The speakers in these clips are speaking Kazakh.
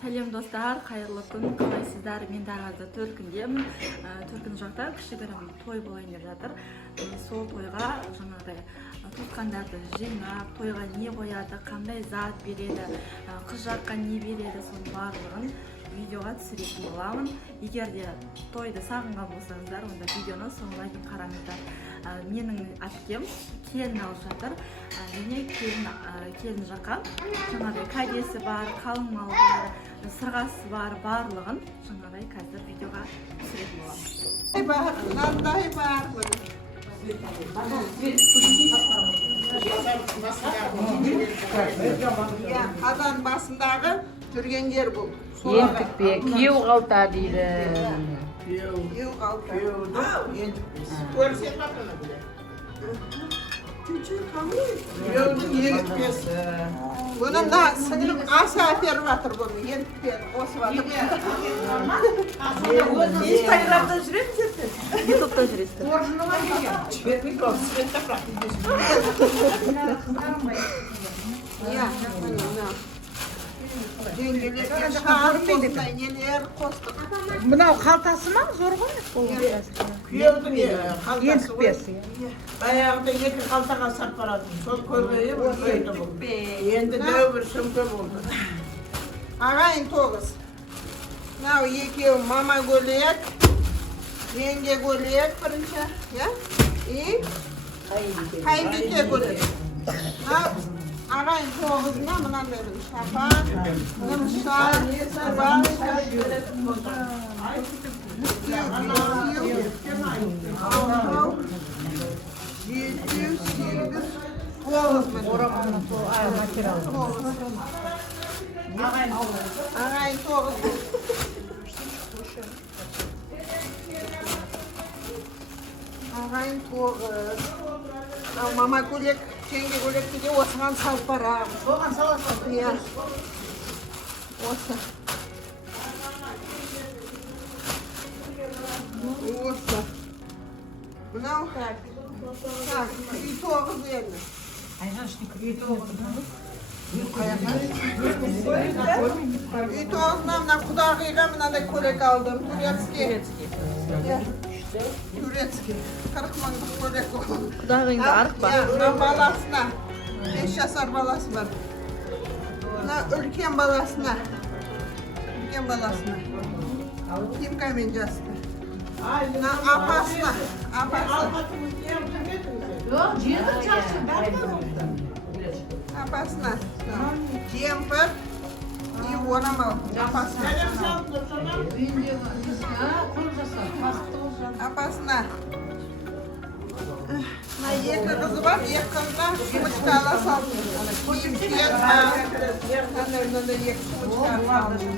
Сәлем достар, қайырлы күн, қалайсыздар? Мен тағы Төркіндемін. Төркін жақта кішігірім той болайын деп жатыр. Сол тойға жаңағыдай туысқандарды жинап, тойға не қояды, қандай зат береді, қыз жаққа не береді, соның барлығын видеоға түсіретін боламын. Егер де тойды сағынған болсаңыздар, онда видеоны соңына дейін қараңыздар. Менің әпкем келін алып жатыр. Және келін жаққа жаңағыдай кәдесі бар, қалың малы бар, сырғасы бар, барлығын жаңағыдай қазір видеоға түсіретін боламын. Мынандай бар. Қазан басындағы жүргендер бұл. Ентікпе, күйеу қалта дейді. Күйеу қалта. Көрсет бақына біле. Күйеудің ентікпесі. Бұның да сіңілім асы әперіп жатыр бұны, ентікпені қосып жатыр. Инстаграмда жүремін дерсіз? Ютубта жүресіздер. Мынау қалтасы ма? Зор ғой? Күйеудің Ентікпесі. Баяғыда екі қалтаға сап баратын, сол көбейіп өтті бұл. Енді дәубір сөмке болды. Ағайын тоғыз. Мынау екеуі мама көйлек, жеңге көйлек бірінші, и қайынбике көйлек. Ағайын тоғызына мынандай бір шапан, шал, ағайын тоғыз. Ағайын тоғыз. Мама көйлек, жеңге көйлекті де осыған салып барамыз. Оған саласың? Иә. Осы. Осы. Мынау? Так, үй тоғыз енді. Үй тоғызына мына құдағиға мынандай көйлек алдым. Турецкий. 40 мыңдық көйлек ол. Құдағыңда арық бар? Мына баласына. 5 жасар баласы бар. Мына үлкен баласына. Кимкамен жасты. Мына апасына. Апасына. Кемпір. И орамал. Апасына. Мына екі қызы бар, екі қызға шумычка ала салдым. Мынандай екі шумычка алдым.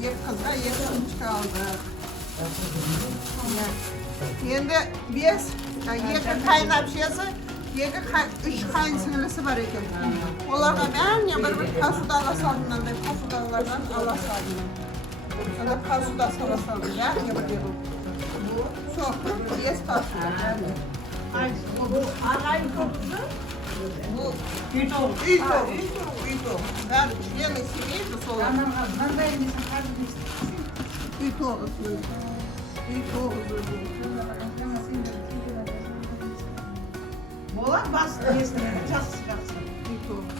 Екі қызға екі шумычка алды. Енді 5, екі қайын әпшесі, үш қайын сіңілісі бар екен. Оларға бәріне бір қасуда ала салдым, мынандай қасудалардан ала салдым. Сонда қасуда сала салдым, бәріне бір. Сол, 5 қасуда. Ағайын тоғызы? Бұл үй тоғыз. Бәрі члены семейді солар. Үй тоғыз. Болады басында естімеді, жақсы. Үй тоғыз.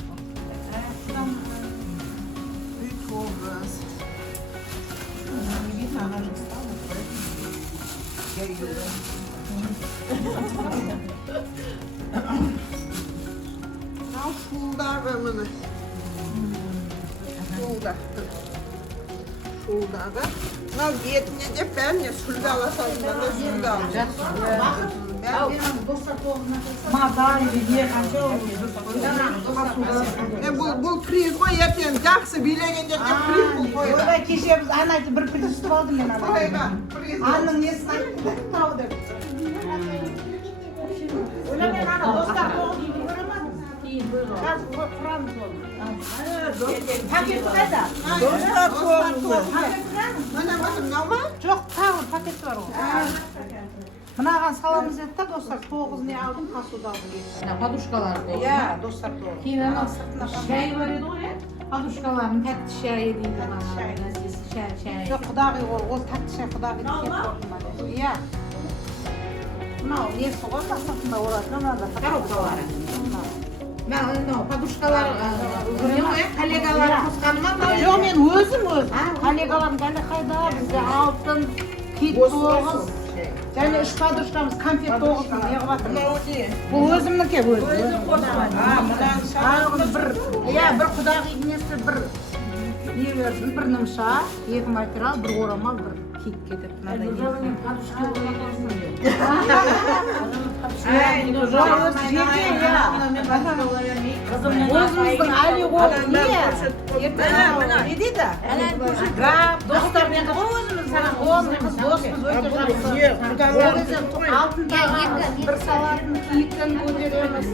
Мынау шуылдағы міне. Шуылдағы. Мынау бетіне деп бәріне сүлді ала салдым. Сүлді алды. Бұл приз ғой, ертең жақсы билегендерге приз бұл қойға. Ода кеше біз ана айтып бір приз ұстып алдым мен ана. Қойға приз. Анның несін айтты тау деп. Ода мен ана достар тоғыз қазір құрамыз ол. Пакет қайда? Достар тоғыз. Мына мынау ма? Жоқ, тағы пакет бар ол. Мынаға маған саламыз еді да достар, 9 не алдым, посуда алдым. Подушкалар. Иә, достар, 9. Кейін анау шай бар еді ғой, подушкаларын тәтті шайы дейді. Шай. Жоқ, құдағи ол тәтті шай құдағи деп қойдым. Иә. Мынау несі ғой, сыртында орады, мынада Коробкалары. Мынау подушкалар, коллегалар қосқаны ма? Жоқ, мен өзім. Коллегаларым әлі қайда, бізде алтын, кит 9, және 3 подружкамыз конфет 9 неғып жатыр. Бұл өзімнікі өзім. Иә, бір құдағи несі, бір не бердім, бір нымша, 2 материал, бір орамал, бір кит кетіп. Өзіміздің әлі ғой, не? Не дейді? Достар дейді ғой өзіміз, доспыз өте жақсы. Алтындағы бір салатын киетін көтереміз.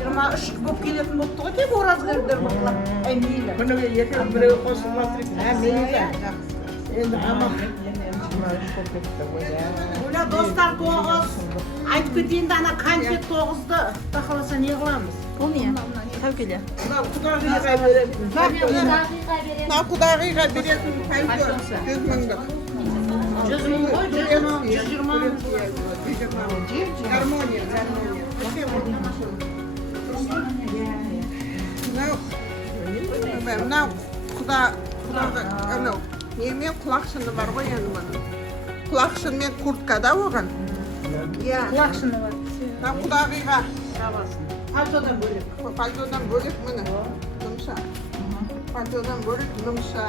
23 болып келетін болыпты ғой, тек оразгерлер бұқылап. Мейлі. Күніге екі біреу қосылып отырып. Мейлі. Енді амақ. Оля достар 9. Айтып кетейін де ана конфет 9-ды тақаласа не қыламыз? Бұл не? Тәукеле. Мынау құдағиға беретін. Мынау құдағиға беретін пальто 100 мыңдық. 100 мың ғой, 100 мың, 120. Гармония. Мынау құдағи анау немен құлақшыны бар ғой енді бұның. Құлақшын мен курткада оған. Иә, құлақшыны бар. Мынау құдағиға Пальтодан бөлек. пальтодан бөлек міне нымша. Пальтодан бөлек нымша.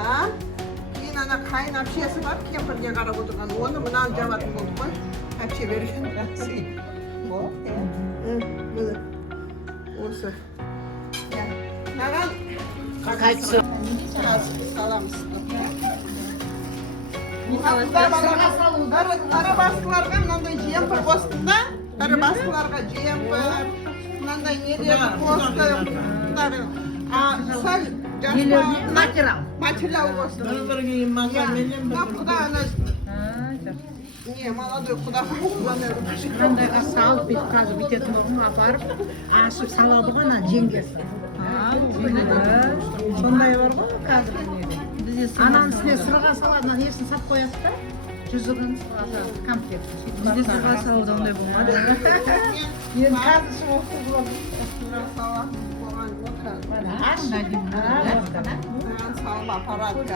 Кейін ана қайын әпшесі бар, кемпірге қарап отырған. Оны мынаны жабатын болды ғой. Әпше берген. Міне. Осы. Маған Қайтсы. саламыз. Ірі басқыларға мынандай жемпір қостым да. Ірі басқыларға жемпір, мынандай нелерді қостым. Сәл Материал. материал қостым. Мына құда ана не, молодой құда. Қандайға салып, бүйтіп қазір бүйтетін оғым апарып, ашып салады ғой ана жеңгесі. Сондай бар ғой қазір неде. Ананың үстіне сырға салады, несін сап қояды да, жүзігін сырға салады, комплект. Бізде сырға салуда ондай болмады. Мен қазір шығып болады. Салма аппаратқа.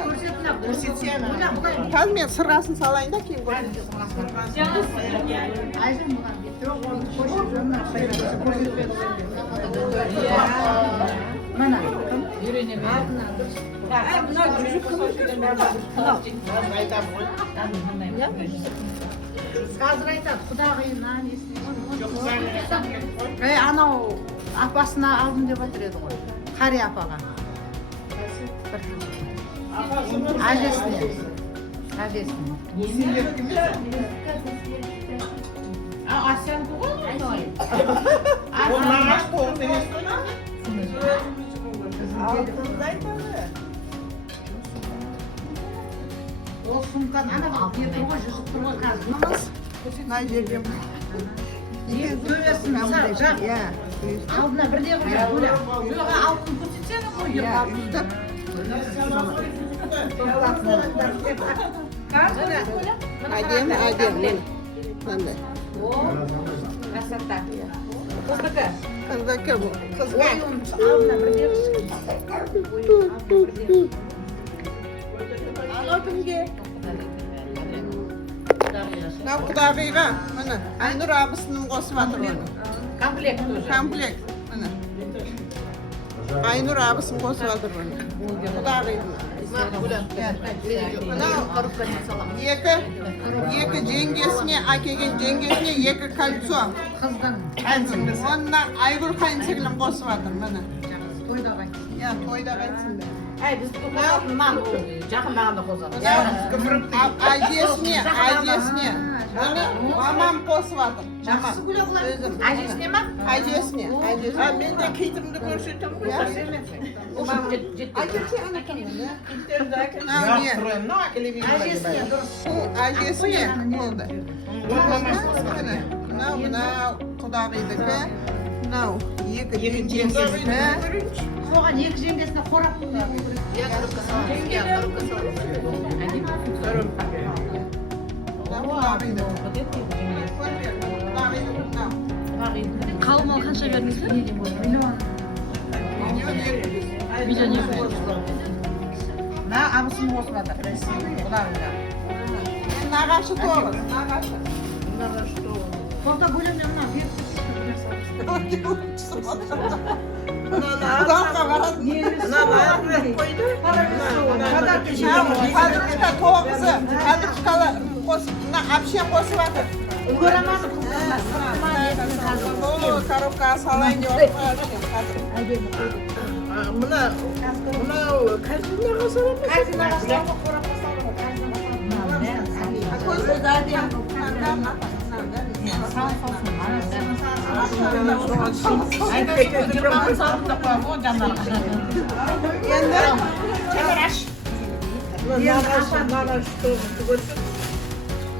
Қазір мен сырғасын салайын да кейін Mana. Қазір айтады, құдағиына несіне. Анау апасына алдым деп айтыр еді ғой. Қари апаға. Әжесіне. Асян туған ғой? Ол сумканы ана берді ғой, жүзіп тұр ғой қазір. мына жерге Төбесін жақ. Алдына бірде қояды. Жоқ, алтын көрсетсені қойып. әдемі мынандай Красота. Қыздікі. қыздікі бұл қызға Алдына бірде анау кімге мынау құдағиға міне Айнұр абысының қосып жатыр оны Комплект тоже. комплект міне Айнұр абысын қосып жатыр оны құдағидің екі жеңгесіне әкелген жеңгесіне екі кольцо қыздың онына Айгүл қайынсіңлім қосып жатыр міне тойда қайтсын. иә тойда қайтсындар Әй, біз қосатыннан жақындағанда қосады. әжесіне мамам қосып жатыр жақсы күле бұлар. Әжесіне ма? Әжесіне. А мен де кейтімді көрсетемін ғой. Әжесіне дұрыс. Әжесіне болды. Мынау құдағидікі. Мынау екі жеңгесіне. Соған екі жеңгесіне қорап қойған. Қалмал қанша бердіңіздер? Миллион екі. Мына абысының осыға да. Құдағиға. Нағашы тоғыз. Тоқта бөлемде мына беріп Подружка тоғызы. Подружкалы қосып, мына әпшен қосып жатыр. көремадық. Коробкаға салайын деп Мынау картинаға саламыз. Картинаға салып қорап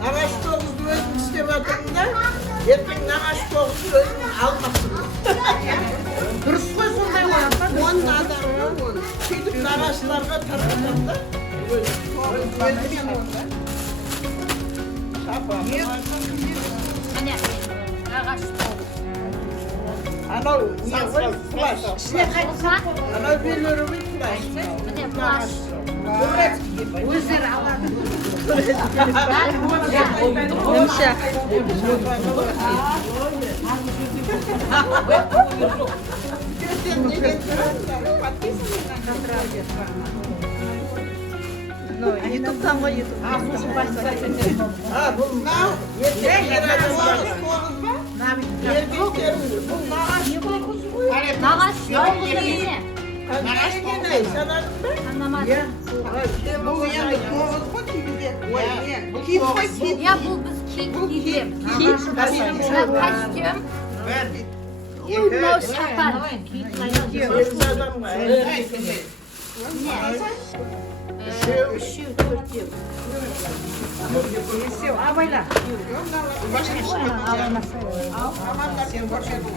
Нағашы тоғызды өзім істеп жатырмын да, ертең нағашы тоғызды өзім алмақсың. дұрыс қой сондай болады. Оның адамы оны. Сөйтіп нағашыларға таратамын да. Анау не ғой, флаш. Анау белөрі флаш. Өздері алады. Ютубтан ғой, ютубтан. Бұл нағаш кенай, санадың ба? Бұл енді тоғыз ғой кигіде. Ой, не? Кит қой, кит. Я бұл біз кит кием. Костюм, мынау шапан. Сегіз адамға. Үшеу, төртеу. Абайла. Амандар сен көрсетіп.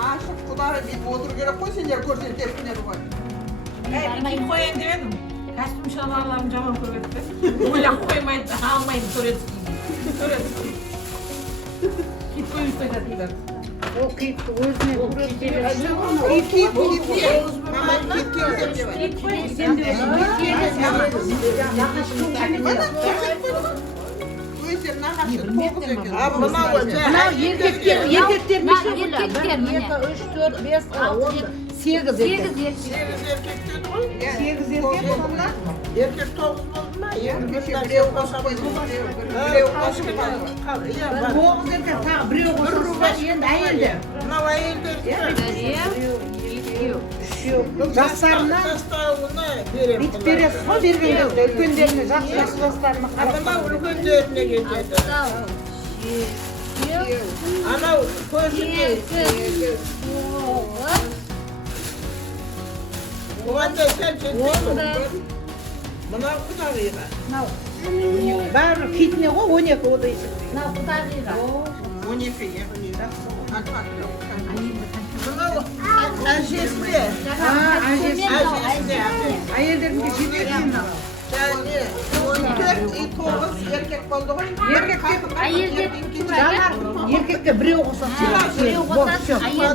Ашық құдары бит отыр керек қой, сендер көрсетесіңдер ғой. Кит қояйын деп едім. Костюм шалбарларын жаман көріп еді. Ойлап қоймайды, алмайды Турецкий. Кит қойып қояды. Ол китті өзіне Кит, маман китке өзеп өздер нағашы тоғыз екен. Мынау еркектер Еркектер, міне. 2, 3, 4, 5, 6, 8 Сегіз еркек. сегіз еркек деді ғой. Сегіз еркек сонда Еркек тоғыз болды ма? Біреу қосып біреу қосып тоғыз еркек тағы біреу қосылса енді әйелдер. Мынау әйелдер Жастарына жастауына беремін. бүйтіп бересіз ғой берген кезде үлкендеріне жақсы жастарына қарап. Мынау үлкендеріне кетеді. Анау көзіне Оғанда сәл жетпейді. Мынау құдағиға. Бәрі китіне ғой 12 ода есептейді. Мынау құдағиға. 12 Мынау әжесіне. Әйелдерге жетеді. және 14 и 9 еркек болды ғой. Жанар еркекке біреу қосады. Біреу қосады, әйел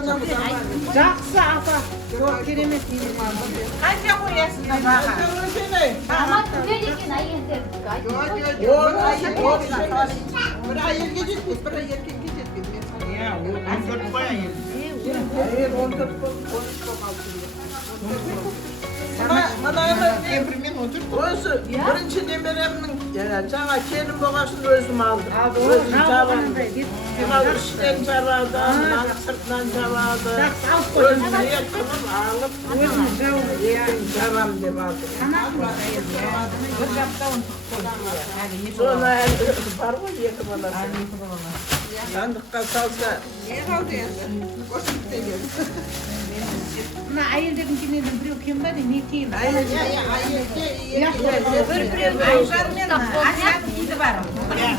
Жақсы апа. Жоқ керемет дейді. Қанша қоясыңдар баға? Аман түгел екен әйелдердікі. Bir ayelge жетпейді, бір еркекке жетпейді. Мына Kemprimen otur. Özü birinci nemeremnin жаңа келin болғасын өзім алдым. Өзім жабамын. Мынау ішінен жабады, мынаны сыртынан жабады. Өзім екінім алып, өзім жабам деп алдым. Bir жапта он Sonra бар ғой екі баласы. Сандыққа салса, Ne kaldı yani? Boş gitti diyor. Mına ayelдердің кемеден біреу кем ба дейм, не киім? Ya ayıya Айжар мен Асияның киді бар.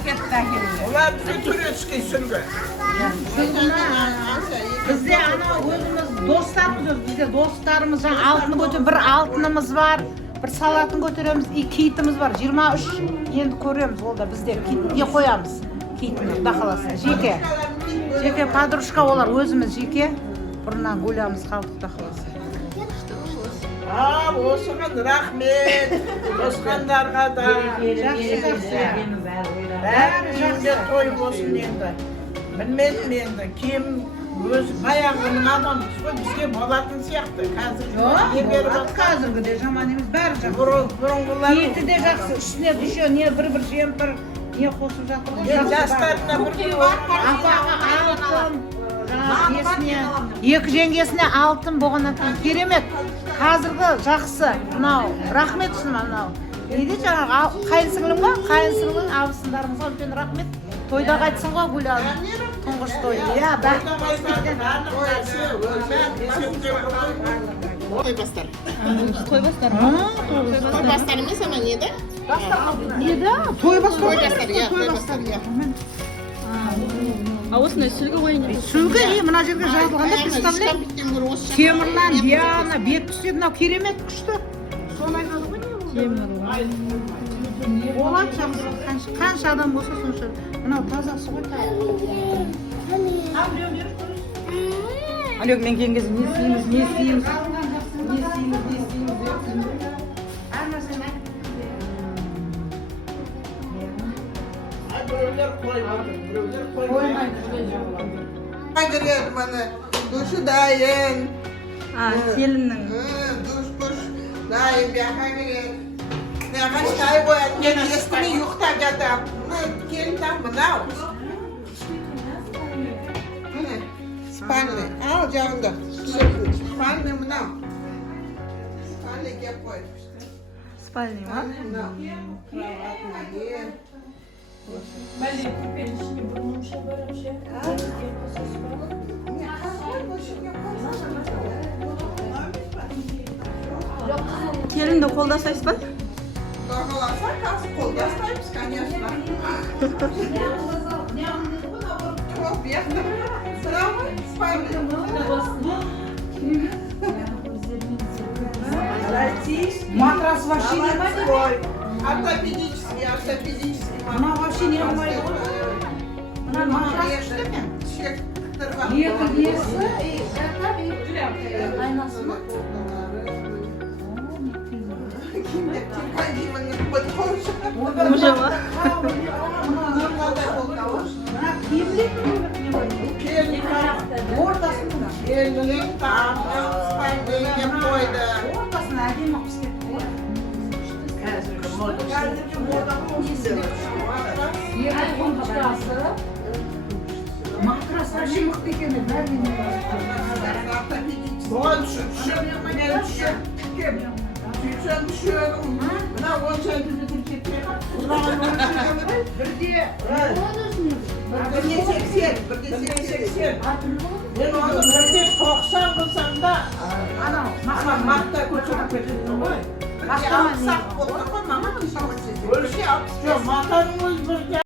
Кетті әкелді. олар bize Turetski sürgü. Бізде анау өзіміз достарымыз, бізде достарымыз алтын көтер, бір алтынымыз бар, бір салатын көтереміз, киітіміз бар. 23 енді көреміз, ол да бізде не қоямыз? Киітіне, құда қаласа. Жеке подружка олар өзіміз жеке. Бұрыннан гулямыз қалдық, құда қаласа. Осыған рахмет, осқандарға да. Жақсы. Бәрі той болсын енді. Білмедім енді, кем өзі баяғының адам бізге болатын сияқты. Қазір Қазіргі де жаман емес, бәрі жақсы. бұрынғылар Киіті де жақсы, үстіне düşе, не бір жемпір, не қосып жатыр. жастарына бір Апаға алтын, жеңгесіне, екі жеңгесіне алтын болғаннан кейін керемет. Қазіргі жақсы, мынау, рахмет үшін мынау. Неде жаңағы қайынсіңлім ба? Қайынсіңлім абысындарымызға үлкен рахмет. Тойда қайтсын ғой Гүләні. Тұңғыш той. Иә, Toybastar. Toybastar. Toybastar емес ama neydi? Еді, тойбастар. Toybastar ya, toybastar ya. А осындай сүлгі ойын. Сүлгі, мына жерге жазылғанда представляй. Bitten bir осы Темірлан, Диана, бет түседі, мынау керемет күшті. Соны айтады ғой не болады жақсы. Қанша адам болса сонша. Мынау тазасы ғой тағы. Алек, мен келген кезде не істейміз. біреулер қоймайды, біреулер қоймайды. Кіреді мана душы дайын. Келіннің. Душ душ дайын бияқа кіреді. Мына шай қояды, мен естімей ұйықтап жатам. Келін там мынау. Міне, спальный. Ал жағында. Спальный мынау. Спальный кеп қойды. Спальный ма? Мынау. Кроватный. Бәле купелі ішіне бұрыным ше барым ше. Келінді қолдасайсыз ба? Доголаса, қазір қолда ұстаймыз, конечно. Çok yakın. Sıra mı? Спальный. Матрас вообще не Ой, ортопедический. Мына вообще не болмайды ғой. Мына матрас күшті ме? Екі кесі, айнасы ма? Уже ма? Мына киімдер ортасында. Ортасына әдемі қыз кетті ғой. Матрас вообще мықты екен. Бұған түсіп, мен түсіп, сөйтсем түсіyorum. Мына 10 сантиметр кетпей ма? Бірде 1.80. Мен оны 1.90 қылсам да, мақта көтеріп кететін ғой. Ақсақ болды ғой, мама. Өлсе, жоқ, мақтаның өзі